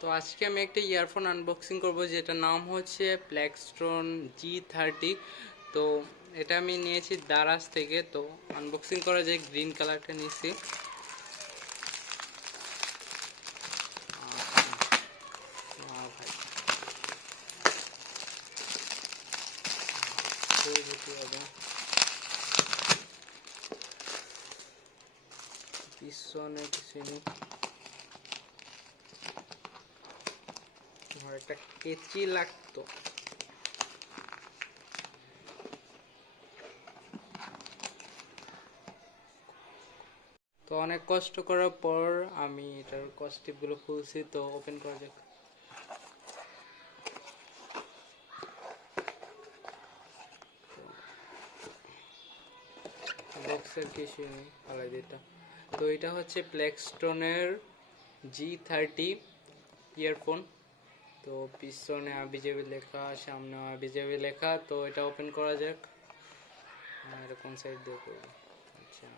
তো আজকে আমি একটা ইয়ারফোন আনবক্সিং করব যেটার নাম হচ্ছে প্লেক্সটন G30। তো এটা আমি নিয়েছি দারাজ থেকে। তো আনবক্সিং করা যায়, গ্রিন কালারটা নিয়েছি। পিছনে কিছু নেই, আমার একটা কেচি লাগতো। তো অনেক কষ্ট করার পর আমি এটার কস্টিপগুলো খুলছি। তো ওপেন করা যাক। বক্সের কিছু নেই, আলাদা এটা। তো এটা হচ্ছে প্লেক্সটনের G30 ইয়ারফোন। তো পিছনে আবিজাবি লেখা, সামনে আবিজাবি লেখা। তো এটা ওপেন করা যাক। এরকম সাইড দিয়ে করবো। আচ্ছা,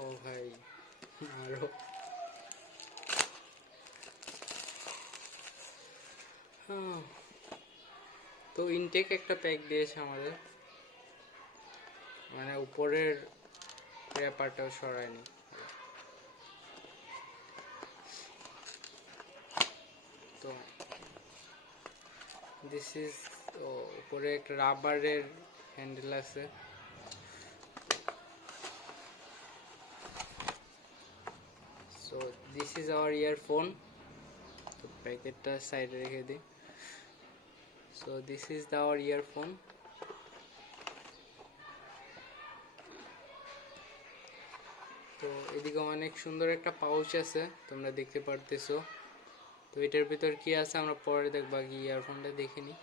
ও ভাই আরো তো ইনটেক একটা প্যাক দিয়েছে আমাদের, মানে উপরের র্যাপারটাও সরায়নি। তো দিস ইজ, উপরে একটা রাবারের হ্যান্ডেল আছে। So this is our earphone. তো প্যাকেটটা সাইডে রেখে দিই। So this is our earphone. তো এদিকে অনেক সুন্দর একটা পাউচ আছে, তোমরা দেখতে পারতেছো। তো এটার ভিতর কি আছে আমরা পরে দেখব, আগে ইয়ারফোনটা দেখে নিই।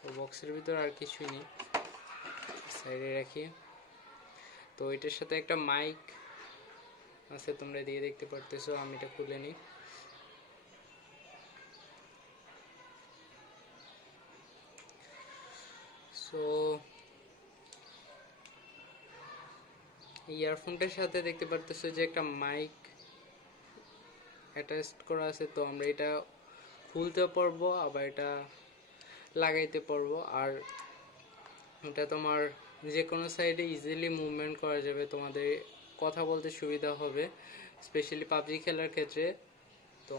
তো বক্সের ভিতর আর কিছুই নেই, সাইডে রাখি। তো এটার সাথে একটা মাইক আছে, তোমরা এদিকে দেখতে পারতেছো। আমি এটা খুলে নিই। সো ইয়ারফোনটার সাথে দেখতে পারতেছো যে একটা মাইক অ্যাটাচ করা আছে। তো আমরা এটা খুলতে পারবো, আবার এটা লাগাইতে পারবো। আর এটা তোমার যে কোনো সাইডে ইজিলি মুভমেন্ট করা যাবে, তোমাদের কথা বলতে সুবিধা হবে, স্পেশালি পাবজি খেলার ক্ষেত্রে। তো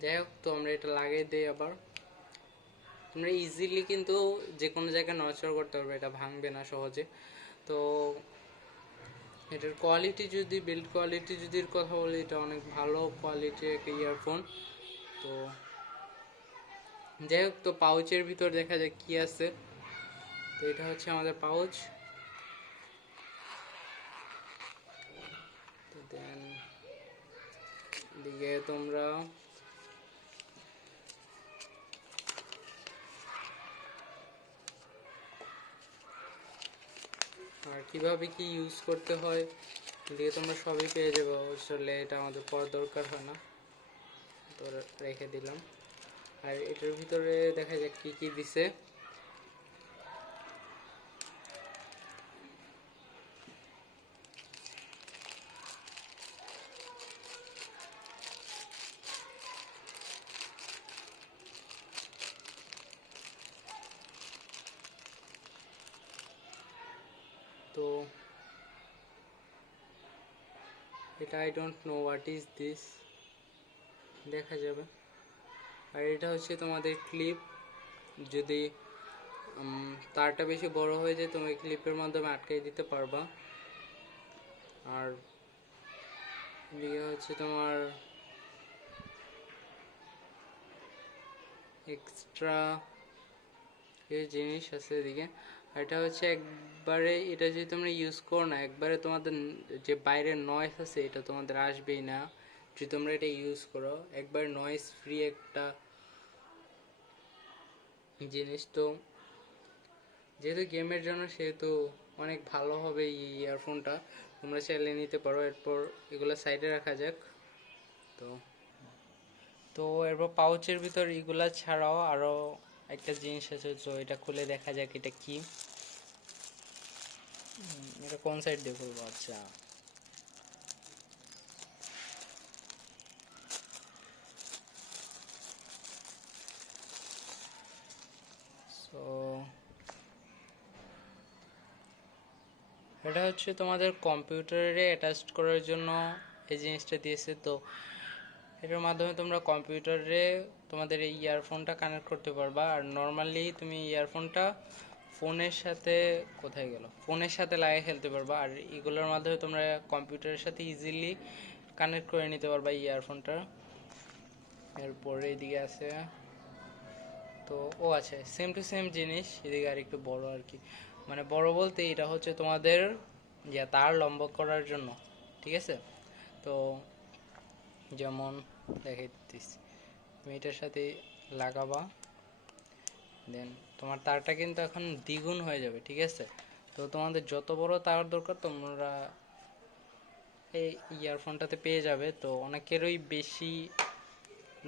যাই হোক, তো আমরা এটা লাগাই দিই। আবার তোমরা ইজিলি কিন্তু যে কোনো জায়গায় নড়াচড়া করতে পারবে, এটা ভাঙবে না সহজে। তো এটার কোয়ালিটি যদি, বিল্ড কোয়ালিটি যদি কথা বলি, এটা অনেক ভালো কোয়ালিটির একটা ইয়ারফোন। তো যাই হোক, তো পাউচের ভিতর দেখা যায় কি আছে। তো এটা হচ্ছে আমাদের পাউচ। তো দেন দিকে তোমরা আর কিভাবে কি ইউজ করতে হয় দিয়ে তোমরা সবই পেয়ে যাবে। আসলে এটা আমাদের পড়ার দরকার হয় না, তো রেখে দিলাম। আর এটার ভিতরে দেখা যাক কি কি দিছে। তো এটা I don't know what is this, দেখা যাবে। আর এটা হচ্ছে তোমাদের ক্লিপ। যদি তারটা বেশি বড় হয়ে যায়, তুমি ক্লিপের মাধ্যমে আটকাই দিতে পারবা। আর এদিকে হচ্ছে তোমার এক্সট্রা কিছু জিনিস আছে এদিকে। আর এটা হচ্ছে একবারে, এটা যদি তোমরা ইউজ করো না, একবারে তোমাদের যে বাইরের নয়েজ আছে এটা তোমাদের আসবেই না যদি তোমরা এটা ইউজ করো। একবার নয়েজ ফ্রি একটা জিনিস। তো যেহেতু গেমের জন্য সেহেতু অনেক ভালো হবে এই ইয়ারফোনটা, তোমরা চাইলে নিতে পারো। এরপর এগুলো সাইডে রাখা যাক। তো তো এরপর পাউচের ভিতর এগুলা ছাড়াও আরও একটা জিনিস আছে, তো এটা খুলে দেখা যাক এটা কি। এটা কোন সাইড দিয়ে খুলবো? আচ্ছা, তো এটা হচ্ছে তোমাদের কম্পিউটারে অ্যাটাচ করার জন্য এই জিনিসটা দিয়েছে। তো এটার মাধ্যমে তোমরা কম্পিউটারে তোমাদের এই ইয়ারফোনটা কানেক্ট করতে পারবা। আর নর্মালি তুমি ইয়ারফোনটা ফোনের সাথে, কোথায় গেল, ফোনের সাথে লাগিয়ে ফেলতে পারবা। আর এগুলোর মাধ্যমে তোমরা কম্পিউটারের সাথে ইজিলি কানেক্ট করে নিতে পারবা ইয়ারফোনটা। এরপরে এদিকে আছে, তো ও আচ্ছা, সেম টু সেম জিনিস, এদিকে আর একটু বড় আর কি, মানে বড় বলতে এটা হচ্ছে তোমাদের তার লম্বা করার জন্য, ঠিক আছে। তো যেমন দেখাই দিচ্ছি, তুমি এটার সাথে লাগাবা, দেন তোমার তারটা কিন্তু এখন দ্বিগুণ হয়ে যাবে, ঠিক আছে। তো তোমাদের যত বড় তার দরকার তোমরা এই ইয়ারফোনটাতে পেয়ে যাবে। তো অনেকেরই বেশি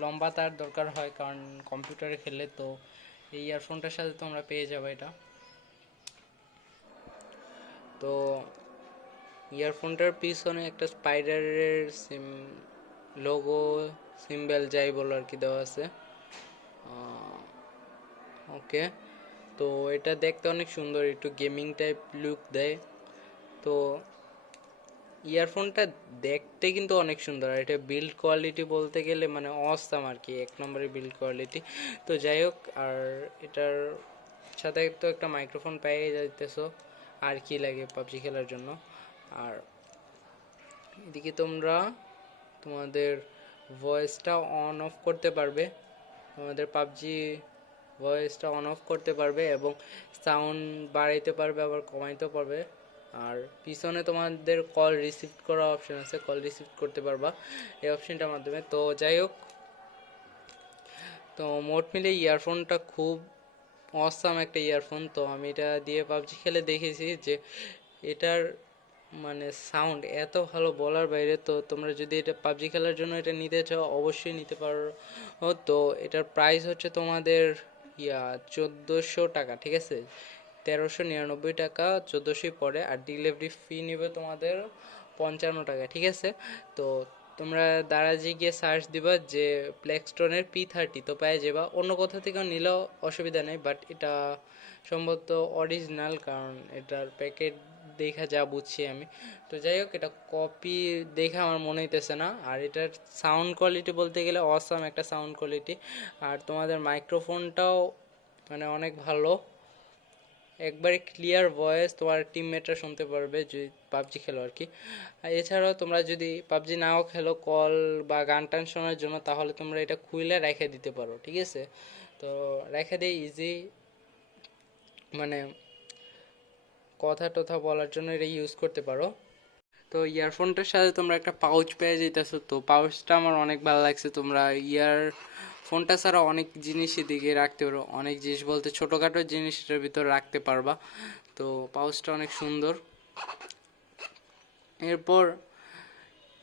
লম্বা তার দরকার হয়, কারণ কম্পিউটারে খেললে, তো এই ইয়ারফোনটার সাথে তোমরা পেয়ে যাবে এটা। তো ইয়ারফোনটার পিছনে একটা স্পাইডারের লোগো সিম্বল যাই বলো আর কি দেওয়া আছে। ওকে, তো এটা দেখতে অনেক সুন্দর, একটু গেমিং টাইপ লুক দেয়। তো ইয়ারফোনটা দেখতে কিন্তু অনেক সুন্দর, আর এটা বিল্ড কোয়ালিটি বলতে গেলে মানে অসাম আর কি, এক নম্বরের বিল্ড কোয়ালিটি। তো যাই হোক, আর এটার সাথে তো একটা মাইক্রোফোন পেয়ে যাইতেছো, আর কি লাগে পাবজি খেলার জন্য। আর এদিকে তোমরা তোমাদের ভয়েসটা অন অফ করতে পারবে, তোমাদের পাবজি ভয়েসটা অন অফ করতে পারবে, এবং সাউন্ড বাড়াইতে পারবে, আবার কমাইতেও পারবে। আর পিছনে তোমাদের কল রিসিভ করা অপশন আছে, কল রিসিভ করতে পারবা এই অপশনটার মাধ্যমে। তো যাই হোক, তো মোট মিলে ইয়ারফোনটা খুব অসাম একটা ইয়ারফোন। তো আমি এটা দিয়ে পাবজি খেলে দেখেছি যে এটার মানে সাউন্ড এত ভালো বলার বাইরে। তো তোমরা যদি এটা পাবজি খেলার জন্য এটা নিতে চাও অবশ্যই নিতে পারো। তো এটার প্রাইস হচ্ছে তোমাদের 1400 টাকা, ঠিক আছে, 1399 টাকা 1400 পড়ে। আর ডেলিভারি ফি নেবে তোমাদের 55 টাকা, ঠিক আছে। তো তোমরা দারাজে গিয়ে সার্চ দিবা যে প্লেক্সটনের P30, তো পেয়ে যাবা। অন্য কোথা থেকেও নিলেও অসুবিধা নেই, বাট এটা সম্ভবত অরিজিনাল, কারণ এটার প্যাকেট দেখা যা বুঝছি আমি। তো যাই হোক, এটা কপি দেখে আমার মনে হইতেছে না। আর এটার সাউন্ড কোয়ালিটি বলতে গেলে অসাম একটা সাউন্ড কোয়ালিটি। আর তোমাদের মাইক্রোফোনটাও মানে অনেক ভালো, একবারে ক্লিয়ার ভয়েস তোমার টিমমেটরা শুনতে পারবে যদি পাবজি খেলো আর কি। আর এছাড়াও তোমরা যদি পাবজি নাও খেলো, কল বা গান টান শোনার জন্য, তাহলে তোমরা এটা খুলে রেখে দিতে পারো, ঠিক আছে। তো রেখে দিয়ে ইজি মানে কথা টথা বলার জন্য এটা ইউজ করতে পারো। তো ইয়ারফোনটার সাথে তোমরা একটা পাউচ পেয়ে যেতেছো, তো পাউচটা আমার অনেক ভালো লাগছে। তোমরা ফোনটা ছাড়া অনেক জিনিস এদিকে রাখতে পারো, অনেক জিনিস বলতে ছোটোখাটো জিনিস এটার ভিতর রাখতে পারবা। তো পাউচটা অনেক সুন্দর। এরপর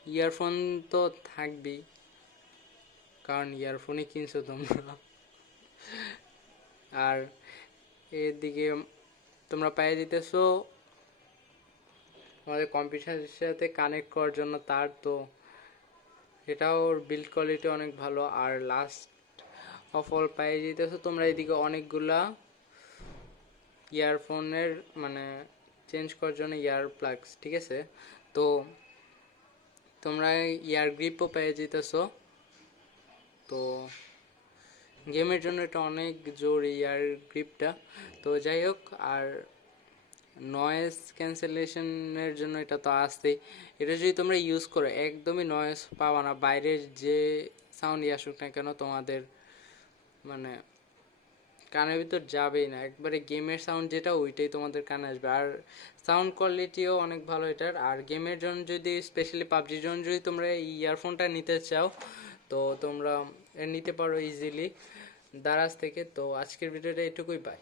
ইয়ারফোন তো থাকবেই, কারণ ইয়ারফোনই কিনছো তোমরা। আর এদিকে তোমরা পেয়ে যেতেছো আমাদের কম্পিউটারের সাথে কানেক্ট করার জন্য তার, তো এটাও বিল্ড কোয়ালিটি অনেক ভালো। আর লাস্ট অফ অল পেয়ে যেতেছো তোমরা এদিকে অনেকগুলা ইয়ারফোনের মানে চেঞ্জ করার জন্য ইয়ার প্লাগস, ঠিক আছে। তো তোমরা ইয়ার গ্রিপও পেয়ে যেতেছো। তো গেমের জন্য এটা অনেক জরুরি ইয়ার গ্রিপটা। তো যাই হোক, আর নয়েজ ক্যান্সেলেশনের জন্য এটা তো আসতেই। এটা যদি তোমরা ইউজ করো একদমই নয়েজ পাবা না, বাইরের যে সাউন্ডই আসুক না কেন তোমাদের মানে কানের ভিতর যাবেই না, একবারে গেমের সাউন্ড যেটা ওইটাই তোমাদের কানে আসবে। আর সাউন্ড কোয়ালিটিও অনেক ভালো এটার। আর গেমের জন্য যদি স্পেশালি পাবজির জন্য যদি তোমরা এই ইয়ারফোনটা নিতে চাও, তো তোমরা নিতে পারো ইজিলি দারাজ থেকে। তো আজকের ভিডিওটা এটুকুই, পাই।